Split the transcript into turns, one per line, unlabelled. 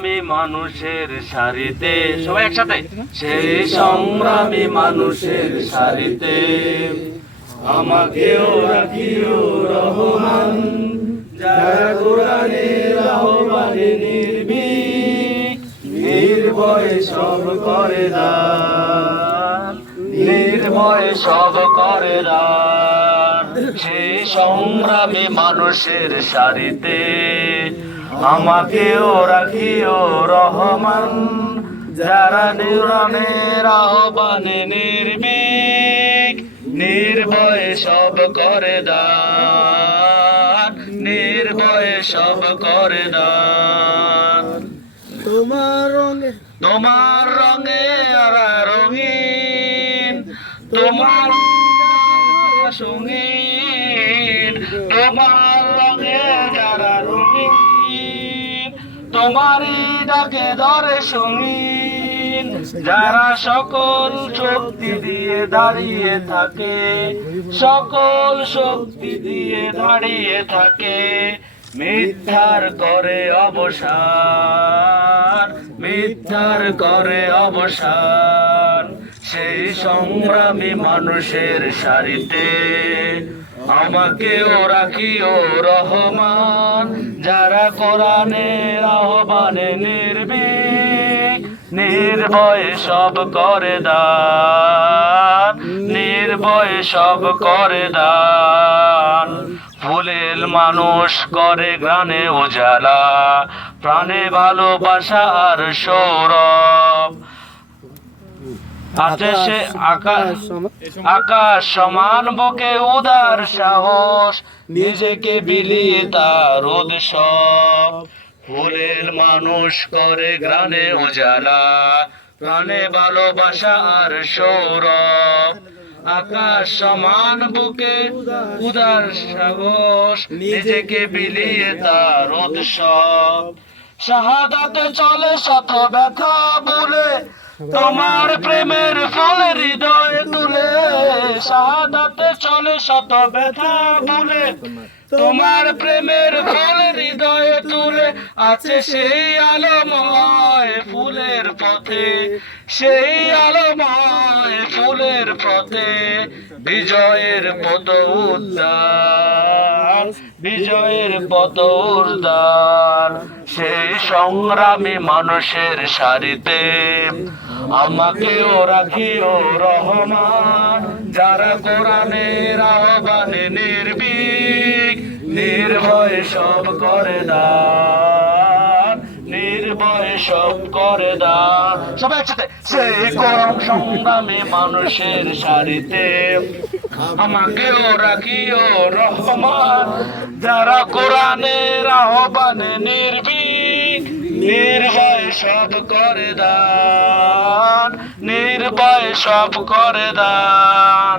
আমি মানুষের সারিতে। সবাই একসাথে? সেই সংগ্রামী মানুষের সারিতে। আমাকেও রাখিও রহমান, যারা কোরআনের নির্ভয়ে সব করে দান নির্ভয়ে সব করে দান সেই সংগ্রামী মানুষের সারিতে আমাকেও রাখিও রহমান যারা নিরানের আহ্বানে নির্ভীক নির্ভয়ে সব করে দান নির্ভয়ে সব করে দান।
তোমার রঙে
তোমার রঙে আর রঙিন তোমার সঙ্গীন তোমার তোমারই ডাকে ধরে সঙ্গীন যারা সকল শক্তি দিয়ে দাঁড়িয়ে থাকে, সকল শক্তি দিয়ে দাঁড়িয়ে থাকে, মিথ্যার করে অবসার মিথ্যার করে অবসান। সেই সংগ্রামী মানুষের সারিতে আমাকেও রাখিও রহমান। যারা কোরআনের আহ্বানে নির্ভীক, নির্ভয়ে সব করে দান, নির্ভয়ে সব করে দান। ফুলের মানুষ করে গ্রানে উজালা, প্রাণে ভালোবাসা আর সৌরভ। আকাশ আকাশ সমান উদার সাহস, নিজেকে বিলিয়ে তার উৎসব। ফুলের মানুষ করে গ্রানে উজালা, প্রাণে ভালোবাসা আর সৌরভ। আকাশ সমান বুকে উদার সাহস, নিজেকে বিলিয়ে তার উৎসব। শাহাদাতে চলে শত ব্যথা বলে তোমার প্রেমের ফুল হৃদয়ে তুলে, শাহাদাতে চলে শত ব্যথা বলে তোমার প্রেমের ফুল হৃদয়ে তুলে, আছে সেই আলোময় ফুলের পথে। সেই আলোময় ফুলের পথে বিজয়ের পদ উদ্যান, বিজয়ের পদ উদ্যান। সেই সংগ্রামী মানুষের সারিতে আমাকেও রাখিও রহমান, যারা কোরআনের আহ্বানে নির্ভীক, নির্ভয় সব করে দান, নির্ভয় সব করে দান। সবাই একসাথে সেই করম সংগ্রামী মানুষের সারিতে আমাকেও রাখিও রহমান, যারা কোরআনের আহ্বানে নির্ভীক, নির্ভয় সব করে দান নির্ভয় সব করে দান।